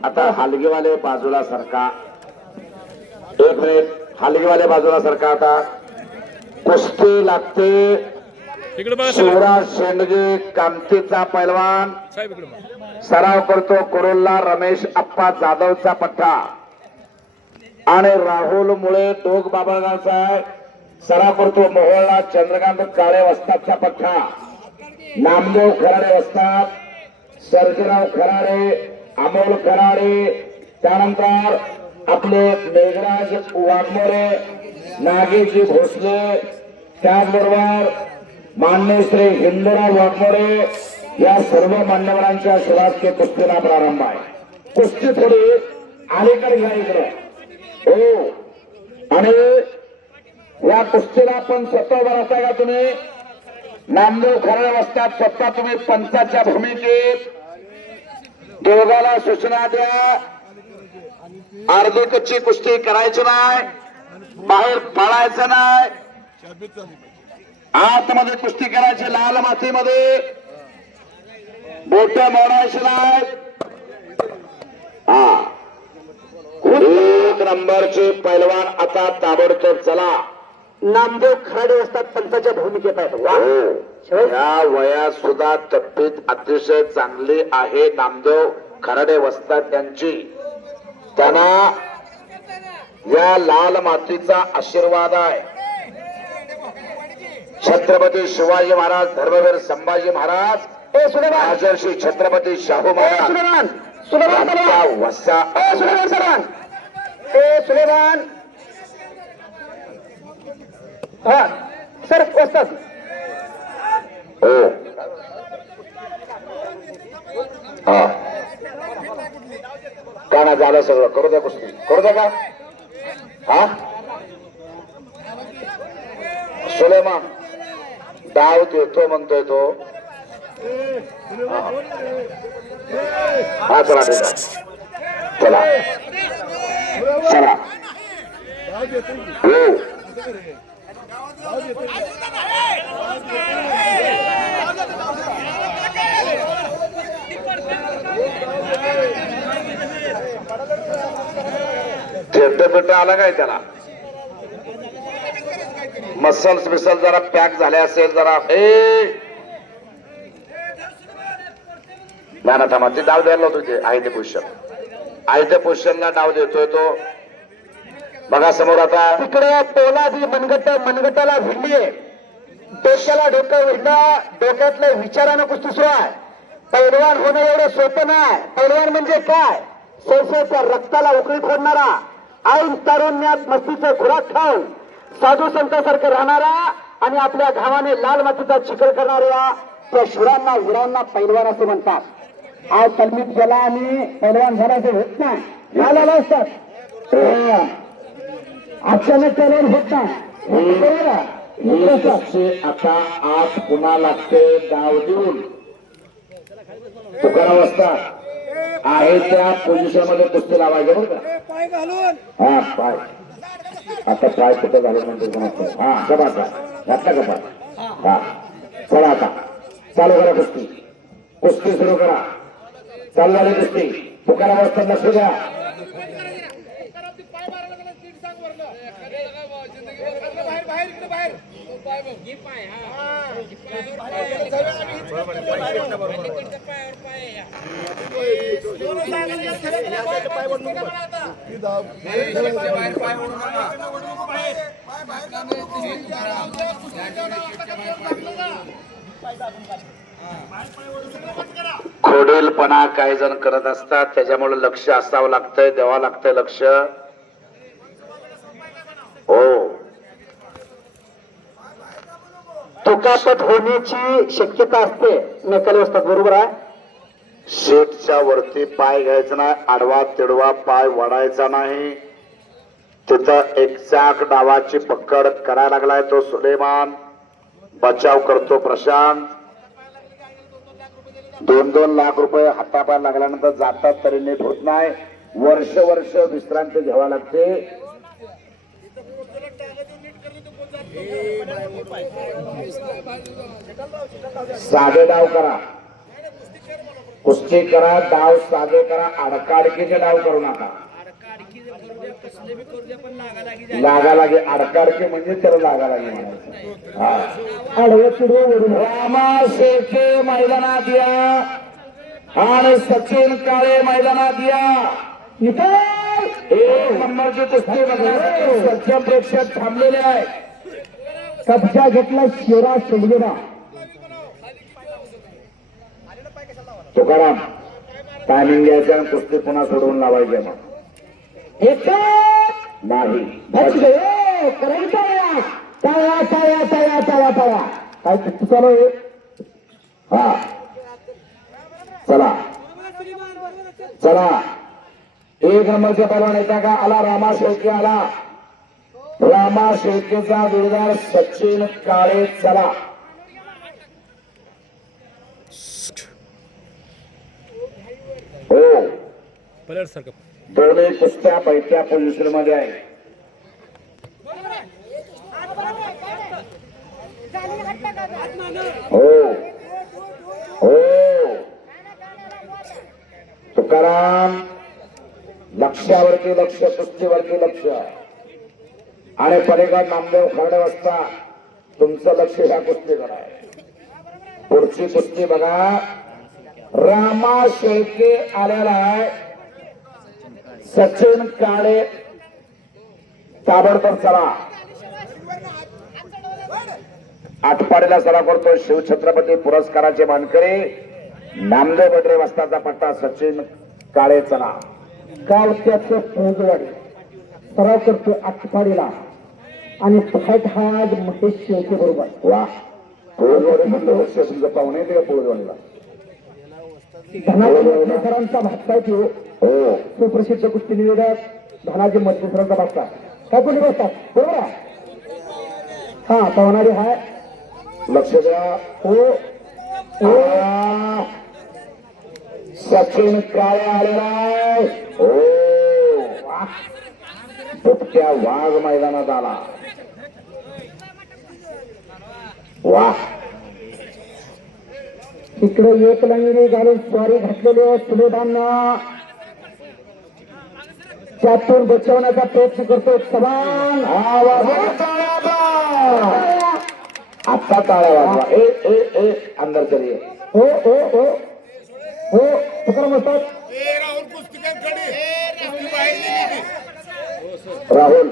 आता हलगीवाले बाजूला सरका, एक मिनिट, हलगीवाले बाजूला सरका. आता कुस्ती लागते. शिवराज शेंडगे कामतीचा पैलवान सराव करतो. कुरुल्ला रमेश अप्पा जाधवचा पट्टा आणि राहुल मुळे टोक बाबळगावचा आहे सराव करतो. मोहोळला चंद्रकांत काळे वस्तादचा पट्टा. नामदेव खराडे वस्ताद, सर्जेराव खराडे, अमोल खराडे, त्यानंतर आपले मेघराज वाघमोरे, नागेशजी भोसले, त्याचबरोबर मान्य श्री हिंदूराव वाघमोरे या सर्व मान्यवरांच्या शिवास्य कुस्तीला प्रारंभ आहे. कुस्ती थोडी अलीकडे घ्या इकडे. हो, आणि या कुस्तीला पण स्वतः उभा राहता का तुम्ही? नामदेव खराडे असतात स्वतः तुम्ही पंचाच्या भूमिकेत. दोघाला सूचना द्या. अर्धी कच्ची कुस्ती करायची नाही, बाहेर पळायचं नाही, आतमध्ये कुस्ती करायची. लाल मातीमध्ये बोट मोडायची नाही. हा, एक नंबरचे पैलवान आता ताबडतोब चला. नामदेव खराडे असतात पंचाच्या भूमिकेत आहेत. या वयात सुद्धा तब्येत अतिशय चांगली आहे नामदेव खराडे वस्ताद त्यांची. त्यांना या लाल मातीचा आशीर्वाद आहे. छत्रपती शिवाजी महाराज, धर्मवीर संभाजी महाराज, राजर्षी छत्रपती शाहू महाराज वसा सुलेमान सर वस्ताद. हो, हा, का ना झालं सगळं. करू द्या कुस्ती, करू द्या का? हा, सुलेमान डाव देतो म्हणतोय तो. हा, चला चला चला चला. हो, पेट आला काय त्याला? मसल्स बिसल जरा पॅक झाले असेल जरा. ना थांबा, ते डाव द्यायला होतो. ते आहे ते पोझिशन, आहे त्या पोझिशनला डाव देतोय तो. बघा समोर आता तिकडे पोलादी मनगटाला भिडलीये, डोक्याला डोकं विडणं, डोक्यातल्या विचारानं कुस्ती सुरू आहे. पैलवान होणं एवढं सोपं नाही. पैलवान म्हणजे काय? सैसेच्या रक्ताला उकळी फोडणारा, ऐन तारुण्यात मस्तीचे खुराक खाऊन साधू संतांसारखं राहणारा आणि आपल्या घामाने लाल मातीचा चिखल करणाऱ्या त्या शुरांना वीरांना पैलवान असे म्हणतात. आज तलमीत गेला आणि पैलवान झाल्याचे होत नाही. झालेला असतात अचानक पैलवान होत नाही. आता आत पुन्हा लागते डाव देऊन. तुकाराम असतात आहे त्या पोझिशन मध्ये कुस्ती लावायचं बरं का? पाय घालून. हा, पाय आता पाय कुठे घालून म्हणजे हा कपा घातला कपा. हा, चला आता चालू करा कुस्ती. कुस्ती सुरू करा. चालू झाली कुस्ती. तुकाराम असतात लक्ष द्या. खोडेलपणा काही जण करत असतात, त्याच्यामुळे लक्ष असावं लागतंय, द्यावं लागतंय लक्ष. हो, दुखापत होण्याची शक्यता असते. नकल असतात, बरोबर आहे. शेटच्या वरती पाय घ्यायचा नाही, आडवा तिडवा पाय वडायचा नाही. तिथं एक चाक डावाची पकड करायला लागलाय तो सुलेमान. बचाव करतो प्रशांत. 2-2 लाख रुपये हातापाय लागल्यानंतर जातात तरी नीट होत नाही. वर्ष वर्ष विश्रांती घ्यावा लागते. साधे डाव करा, कुस्ती करा, डाव साधे करा, अडकाडकीचे डाव करू नका. लागालागी अडकाडकी म्हणजे त्याला लागालागी म्हणायचं. आडवे चिडवे वरून रामा शेळके मैदानात या आणि सचिन काळे मैदानात या. एक नंबरची कुस्ती बघण्यासाठी सज्जन प्रेक्षक थांबलेले आहे. कब्जा घेतला शिवराज शेडगेला. तुकाराम टायमिंग घ्यायचं आणि कुस्ती पुन्हा सोडवून लावायचे. मग नाही काय कुस्ती चालू आहे. हा चला चला, एक नंबरचा पैलवान येता का आला. रामा शेळके आला. रामा शेळकेचा जोडीदार सचिन काळे. चला हो, दोन्ही कुस्त्या बैठ्या पोझिशन मध्ये आहे. हो हो, तुकाराम लक्ष्यावरती लक्ष, कुस्तीवरती लक्ष. आणि पलीकडे नामदेव खरडे वाजता तुमचं लक्ष ह्या कुस्तीकडे आहे. पुढची कुस्ती बघा. रामा शेळके आलेला आहे. सचिन काळे ताबडतोब चला. आठपाडीला सराव करतो शिवछत्रपती पुरस्काराचे मानकरी नामदेव बडरे वस्ताचा पट्टा सचिन काळे. चला गावत्याचं फौजवाडी सराव करतो आठपाडीला आणि फाईट हा आज महेश शेळके बरोबर. वा, पोळजवाडी म्हणलं वर्ष तुमचं पाहुणे येते का पोळजवाडीला. धनाजी मधलेसरांचा भागता येतो. हो, सुप्रसिद्ध कुस्ती निवेदक धनाजी मधलेसरांचा भागता. काय कोणी बसतात बरोबर आहे. हा पवनारी हाय, लक्ष द्या. हो आ, सचिन काळे आलेला आहे. हो, दुपट्या वाघ मैदानात आला. वा, इकडे एक लंगडी घालून स्वारी घातलेले सुलेदांना त्यातून बचवण्याचा प्रयत्न करतो सवान. आता टाळ्या वाजवा. ए ए ए अंदर चलिए. हो हो हो हो, तुकाराम असतात. राहुल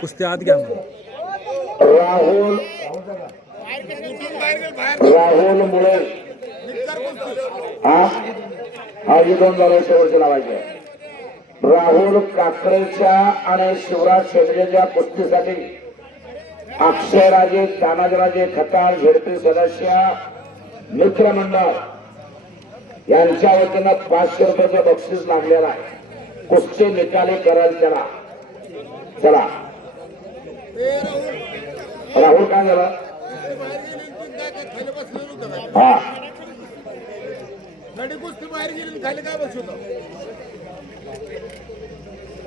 कुस्ती आत घ्या. राहुल राहुल मुळे हा ही दोन झाले शेवटचे लावायचे. राहुल काकडेच्या आणि शिवराज शेडगेच्या कुस्तीसाठी अक्षयराजे तानाजीराजे खताळ झेडपी सदस्य मित्रमंडळ यांच्या वतीनं 500 रुपयाचं बक्षीस लागलेलं आहे. कुस्ती निकाली कराल त्याला. चला राहुल काय झालं. हा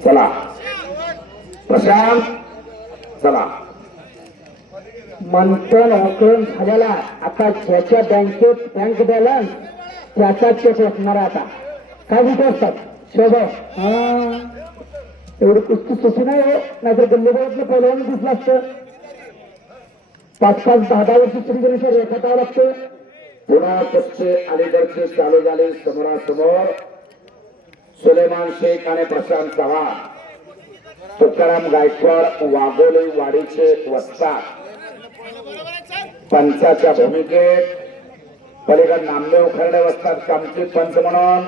चला प्रशांत. चला मंथन होकळून झालेला आता ज्याच्या बँकेत बँक बॅलन्स त्याचा चेक असणार आहे. आता काय विचार असतात शोभ. हा एवढी कुस्ती सुशी नाही हो, नाहीतर गल्लीबाळातलं पहिल्यावर दिसलं असतं. 5-5, 10-10 वर्ष श्रीगणेश्वर रेखाटावं लागतं. पुन्हा कुस्ती अलीकडची चालू झाली. समोरासमोर सुलेमान शेख आणि प्रशांत चव्हाण. तुकाराम गायकवाड वाघोली वाडीचे वस्तात पंचाच्या भूमिकेत. पलीकडे नामदेव खर्डे वस्तात कामठी पंच म्हणून.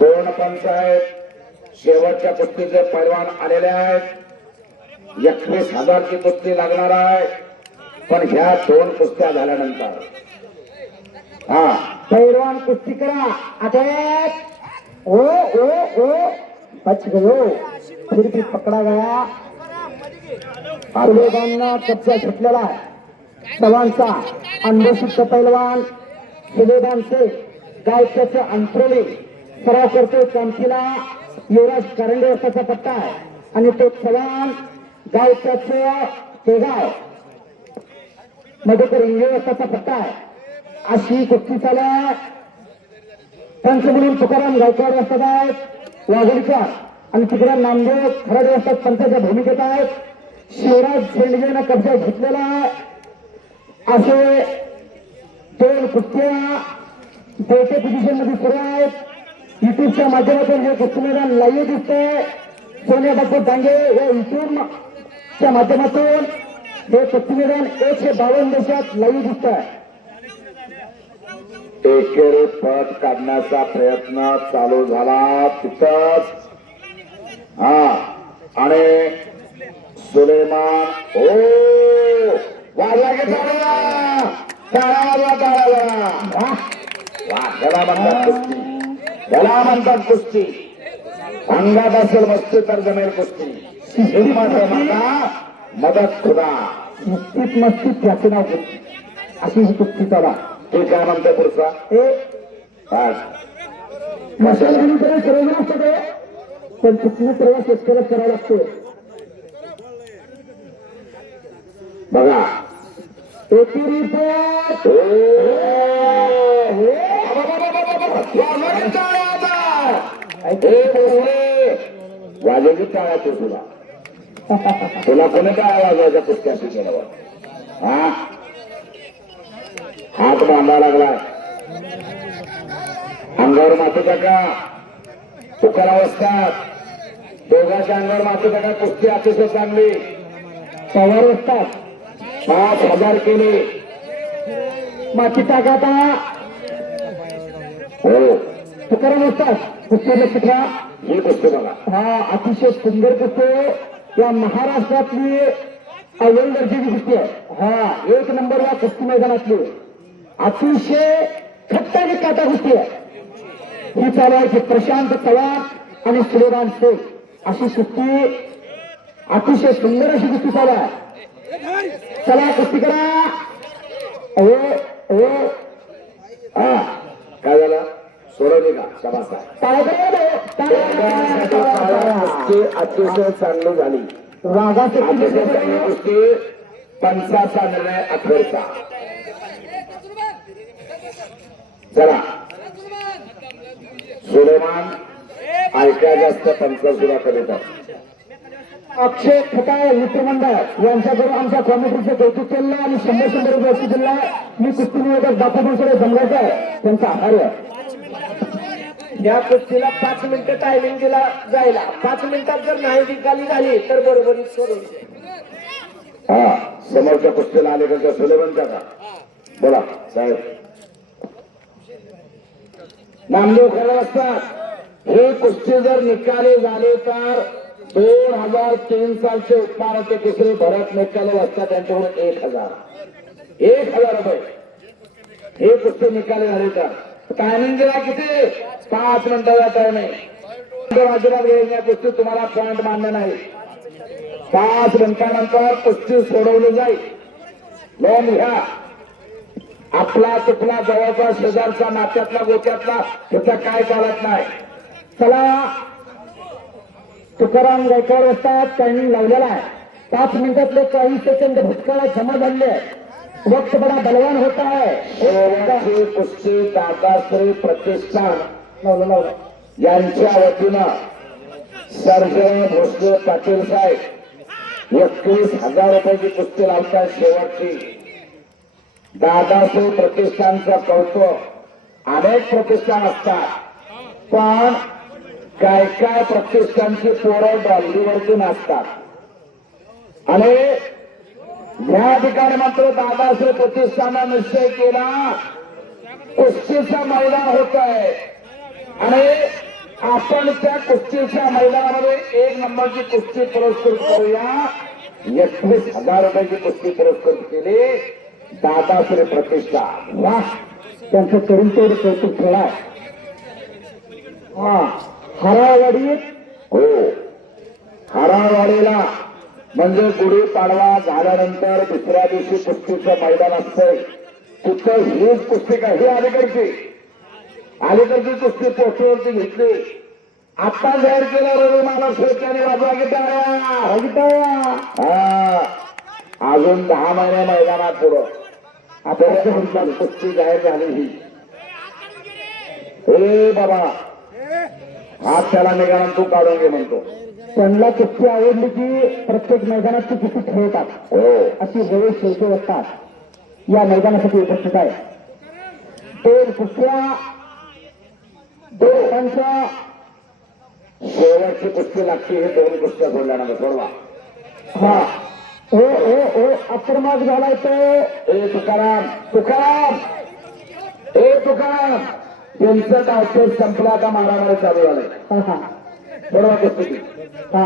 2 पंच आहेत. शेवटच्या कुस्तीचे पैलवान आलेले आहेत. 21,000 ची कुस्ती लागणार आहे. पण ह्या 2 कुस्त्या झाल्यानंतर हा पैलवान कुस्ती करा. अटॅक. ओ ओ ओ, बच गयो. फिर भी पकडा गया. सुलेदांना कब्जा घेतलेला आहे चव्हाणचा. अंधसिद्ध पैलवान सुलेदानचे गायकाचे अंथरोली सराव करतोय कामकीला युवराज कारंडे असल्याचा पट्टा आहे आणि तो चव्हाण गाव त्याचं शेगाव मधुकर इंगे असल्याचा पट्टा आहे. अशी कुस्ती चालू आहे. पंच म्हणून तुकाराम गायकवाड असतात आहेत वाघोलीचा आणि तिकडे नामदेव खराडे असतात पंचाच्या भूमिकेत आहेत. शिवराज शेंडगेनं कब्जा घेतलेला आहे. असे दोन कुस्त्या बेटे पोझिशन मध्ये सुरू आहेत. युट्यूबच्या माध्यमातून हे कुस्ती मैदान लाईव्ह दिसतंय. सोनिया बापू डांगे या युट्यूबच्या माध्यमातून हे कुस्ती मैदान 152 देशात लाईव्ह दिसतंय. एकेरी पट काढण्याचा प्रयत्न चालू झाला तिथंच. हा आणि सुलेमान हो वाजला की टाळ्या टाळ्या टाळ्या वा त्याला म्हणतात कुस्ती त्याला म्हणतात कुस्ती. अंगात असेल मस्ती तर जमेल कुस्ती. मदत खुदा नुसतीच मस्ती त्याचे नाव कुस्ती अशी ही कुस्ती चाला. ते काय म्हणतोय पुढचा मशाल घेऊन तरी सर्व असतं ते पण कुस्तीने सर्व शेतकऱ्यात करावं लागतो. बघा एकेरी पट वाजेची टाळ्या तू तुला तुला कोणी काय वाजवायच्या कुस्त्या शिकवल्यावर हा हात बांधा लागलाय अंगावर माती टाका तुकाराव असतात दोघांच्या अंगावर माती टाका कुस्ती अतिशय चांगली. पवार असतात 5,000 केले माती टाकाता हो तुकाराम असतात कुस्ती लक्ष ठेवा. ही कुस्ती बघा हा अतिशय सुंदर कुस्ती या महाराष्ट्रातली अव्वल दर्जाची कुस्ती आहे. हा 1 नंबर या कुस्ती मैदानातली अतिशय खट्टाची काटा कुस्ती आहे. ही चालू आहे प्रशांत चव्हाण आणि सुलेमान शेख अशी कुस्ती अतिशय सुंदर अशी कुस्ती चालू आहे. चला कुस्ती करा. हो हो हा काय झालं सोडवली का शाबास कुस्ती अतिशय चांगली झाली. अतिशय चांगली कुस्ती. पंचाचा निर्णय अखेरचा. चला सुलेमान ऐका जास्त पंच सुद्धा करीत अक्षय खटाळ मित्रमंडळ यांच्याकडून आमच्या कॉमेंट्रीचं कौतुक केलं आणि 100 रुपये अशी दिला. मी कुस्ती निवेदक दाखवून जमगायचा आहे त्यांचा आभार आहे. या कुस्तीला 5 मिनिटं टायमिंग दिला जायला. 5 मिनिटात जर नाही निकाली झाली तर बरोबर सोडून हा समोरच्या कुस्तीला आले का सुलेमानच्या का बोला साहेब. नामदेव खरं असतात हे कुस्ती जर निकाली झाले तर 2003 सालचे उत्पादक तिसरे भरत निकाले असतात त्यांच्याकडून 1,000 रुपये हे कुस्ती निकाली झाले तर. टायमिंग दिला किती 5 मिनिटाचा टायमिंग. अजिबात या कुस्ती तुम्हाला पॉइंट मान्य नाही. 5 मिनिटानंतर कुस्ती सोडवली जाईल. नोंद घ्या. आपला चुकला जवळचा शेजारचा नात्यातला गोत्यातला त्याचा काय चालत नाही. चला तुकाराम गायकवाड असतात टायमिंग लावलेला आहे. 5 मिनिटातले 40 सेकंद भूतकाळात जमा झाले. वक्त बडा बलवान होता है. कुस्ती दादाश्री प्रतिष्ठान लावलं यांच्या वतीनं सर्जन भोसले पाटील साहेब 21,000 रुपयाची कुस्ती लावतात. शेवटची दादाश्री प्रतिष्ठानचं कौतुक. अनेक प्रतिष्ठान असतात पण काय काय प्रतिष्ठानची पोरं डॉलरीवरती नाचतात आणि या ठिकाणी मात्र दादाश्री प्रतिष्ठानानं निश्चय केला कुस्तीचं मैदान होत आहे आणि आपण त्या कुस्तीच्या मैदानामध्ये 1 नंबरची कुस्ती पुरस्कृत करूया. 21,000 रुपयाची कुस्ती पुरस्कृत केली दादाश्री प्रतिष्ठान. वा त्यांचं तरुण तेवढं कौतुक केला. हा हरावाडीत हो हरावाडीला म्हणजे गुढीपाडवा झाल्यानंतर दुसऱ्या दिवशी कुस्तीचं मैदान असतंय. तिथं हीच कुस्ती का ही अलीकडची अलीकडची कुस्ती पोस्टवरती घेतली. आता जाहीर केलं रवी मानस शेट्टी वाजवा गिटाळ्या. अजून 10 महिने मैदानात पुढं. आता कुस्ती जाहीर झाली ही. हे बाबा हात त्याला निघाला तू काढून घे म्हणतो. त्यांना कुस्ती आवडली की प्रत्येक मैदानात ती कुस्ती खेळतात. हो अशी वेळ शेवटी असतात. या मैदानासाठी उपस्थित आहे. दोन कुस्त्या, दोन संख्या, शेवटची कुस्ती लागते. हे 2 कुस्त्या सोडल्यानंतर सोडवा. हा ओ ओ ओ अक्रमाक झालाय तो. ए तुकाराम तुकाराम ए तुकाराम त्यांचं डावपेच संपला. आता मारामारी चालू झालंय. हा सोडवा कुस्ती. हा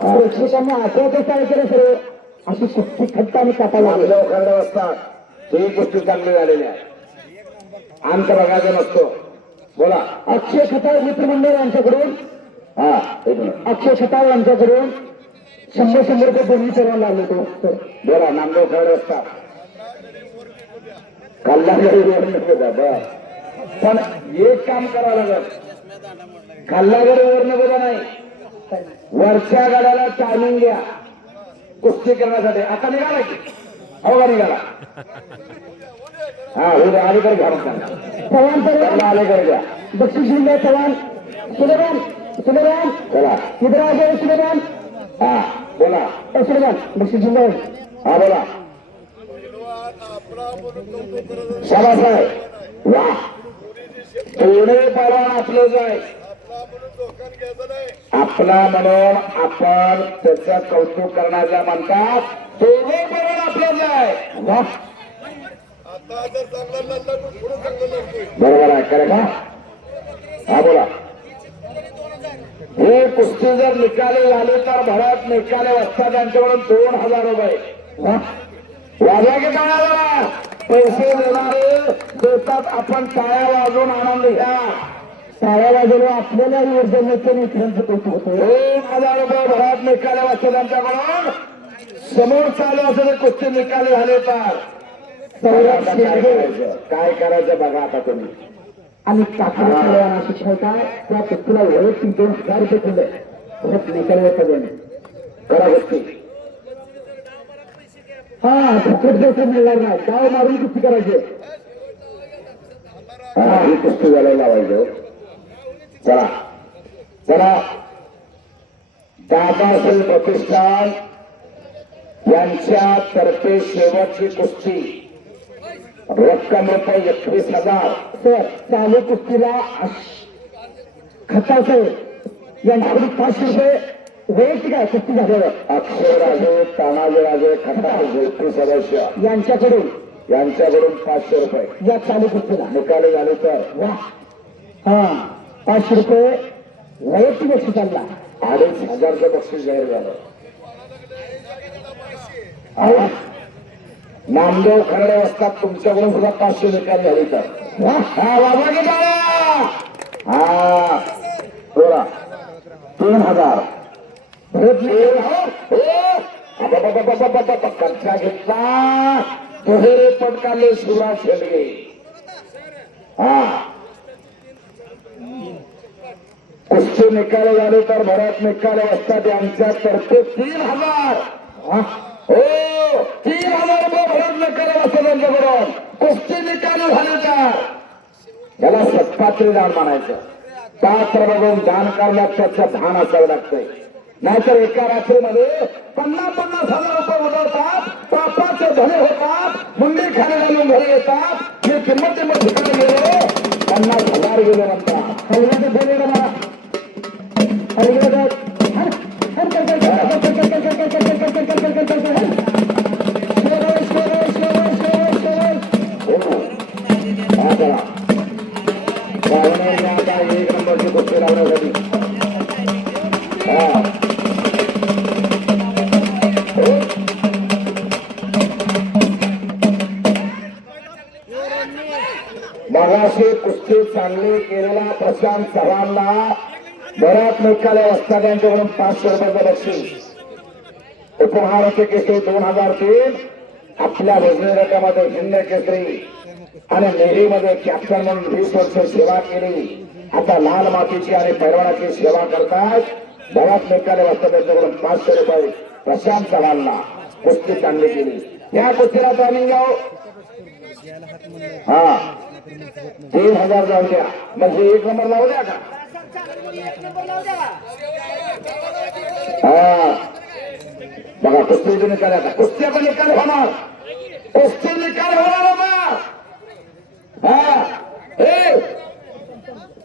प्रेक्षकांनी आठवते काय केलं सर अशी कुस्ती खट्ट आणि कापायला लागली. खरडे असतात ही कुस्ती चांगली झालेली आहे. अंत बघायचं नसतो. बोला. अक्षय खताळ मित्रमंडळ यांच्याकडून हा एक मिनिट. अक्षय खताळ यांच्याकडून 100 रुपये दोन्ही सर्वांना लागले तो सर. बोला. नामदेव खरडे असतात कल्लागड. पण एक काम करावं लागत. कल्लागड नको नाही. वरच्या गाड्याला टायमिंग घ्या कुस्ती करण्यासाठी. आता निघाला की हो का निघाला. हा उद्या अलीकडे घ्या चव्हाण तर अलीकडे घ्या. बक्षीस जिल्हा चव्हाण सुलेमान सुलेमान चला इधर आ जाओ सुलेमान. हा बोला. सुलेमान बक्षीस जिल्हा हा बोला. शाबास आहे. वा पुणे परवान आपलं जाय. आपला म्हणून आपण त्याचं कौतुक करण्याच्या म्हणतात. पुणे परवान आपलं जाय. वा बरोबर आहे. खरं का. हा बोला. हे कुस्ती जर निकाली झाली तर भरत निकाले वाजता त्यांच्याकडून 2000 रुपये. वाजवा की टाळ्या. पैसे देणारे देतात. आपण टाळ्या वाजवून आनंद घ्या. टाळ्या वाजवल्या आपल्यालाही वर्जन मित्रांचं कौतुक होतं. 2000 रुपये भरात निकाले वाजता त्यांच्याकडून. समोर चालू असेल कुस्ती निकाली झाले तर काय करायचं बघा आता तुम्ही. आणि टाकल्या शिक्षकाय त्या कुस्तीला वैयक्तिक 2000 रुपये दिले. परत निकाल करा गोष्टी. हा फुकट पैसे मिळणार नाही. गाव मारून कुस्ती करायचे. हा ही कुस्ती घालायला लावायचं. चला चला. दादासाहेब प्रतिष्ठान यांच्या तर्फे शेवटची कुस्ती. रक्कम रुपये 21,000. सर चालू कुस्तीला खता साहेब यांच्याकडून 500 रुपये वैयक्तिक आहे कुस्ती झाल्यावर. अक्षयराजे तानाजीराजे खटाळ गोष्टी सदस्य यांच्याकडून 500 रुपये या चालू कुस्तीला निकाली झाले तर. वा हा 500 रुपये वैयक्तिक बक्षीस चालला. 2500चं बक्षीस जाहीर झालं. नामदेव खरडे असतात तुमच्याकडून सुद्धा 500 निकाल झाली तर. हा वाजवा की टाळ्या. हा बोला. 3000 कच्चा घेतला. दुहेरी पटकाले शिवराज शेडगे. हा कुस्ती निकाले झाले तर भरत निकाले असतात यांच्यातर्फे 3000. हो 3000 रुपये भरत निकाले असतात त्यांच्याकडून. कुस्ती निकाले झाले तर याला सत्पात्री दान म्हणायचं. पात्र बघून दान करायला त्याचं भान असावं लागतंय. नाहीतर एका रात्रीमध्ये 50,000 रुपये उडवतात. पापाचे धने होतात. मुंडी खाली घालून घरी येतात. हे किंमत ठिकाणी गेले 50,000 गेले म्हणतात. हलव्याचं बोलले मला एक नंबरची कुस्ती लावण्यासाठी. मगाशी कुस्ती चांगली केलेला प्रशांत चव्हाणला बऱ्याच निकाले असतात त्यांच्याकडून 500 रुपयाचं बक्षीस. उपहार होते केसे 2003. आपल्या वजनी गटामध्ये हिंद केसरी आणि नेहरीमध्ये कॅप्टन म्हणून 20 वर्ष सेवा केली. आता लाल मातीची आणि पैलवानाची सेवा करतात. बराच निकाले वाजता त्यांच्याकडून 500 रुपये प्रशांत चव्हाणला कुस्ती चांगली केली. या कुस्तीला टायमिंग जाऊ. हा 3000 जाऊ द्या. म्हणजे 1 नंबर लावू द्या का. हा बघा कुस्ती निकाल आता. कुस्त्या पण निकाल होणार. कुस्ती निकाल होणार बाबा.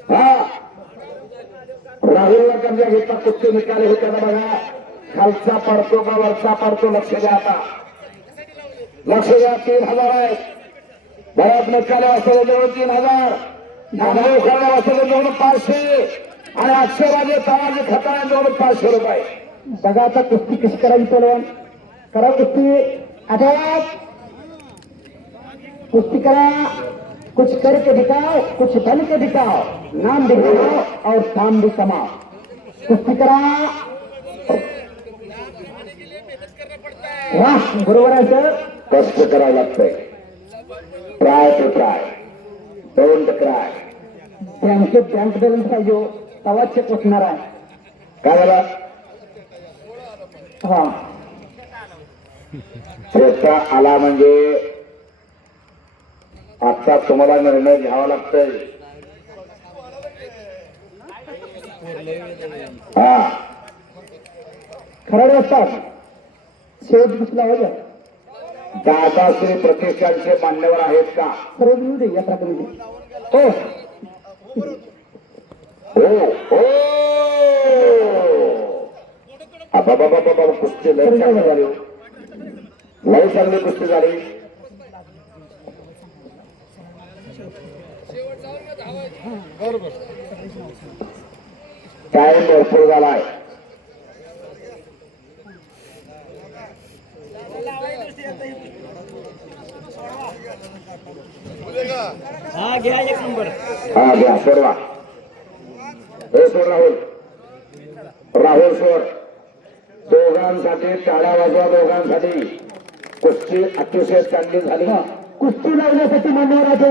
हा राहुलला कब्जा घेतला. कुस्ती निकाली होत्या बघा. खालचा पडतो का वरचा पडतो लक्ष द्या. आता लक्ष द्या. 3000 आहेत. बऱ्याच निकाले वाजता जवळ 3000. नांदेड खेळल्या वाजता जवळ 500 आणि अक्षराजे तावाजी खताळ्या जवळ 500 रुपये. बघा आता कुस्ती कशी करायची पहिलवान. करा कुस्ती. आता कुस्ती करा. कुछ करके दिखाओ, कुछ बन के दिखाओ. नाम दिखाओ और काम भी कमाओ. कुस्ती करा. वाह बरोबर आहे सर. कष्ट करावं लागतंय. Try to try don't cry. बँकेत बँक बॅलन्स पाहिजे तवा चेक बसणार आहे. काय झाला. हा शेता आला म्हणजे आता तुम्हाला निर्णय घ्यावा लागतोय. हा खरं असतात शेवट दिसला हो. दादाश्री प्रतिष्ठानचे मान्यवर आहेत का. सर्व मिळू दे यात्रा कमिटी. हो हो बाबा कुस्ती लय चांगली झाली. लय चांगली कुस्ती झाली. टाइम भरपूर झालाय. हा घ्या 1 नंबर. हा घ्या सोडवा. हे सोड राहुल. राहुल सोड. दोघांसाठी टाळ्या वाजवा. दोघांसाठी कुस्ती अतिशय चांगली झाली. कुस्ती लावण्यासाठी मान्यवर आहे.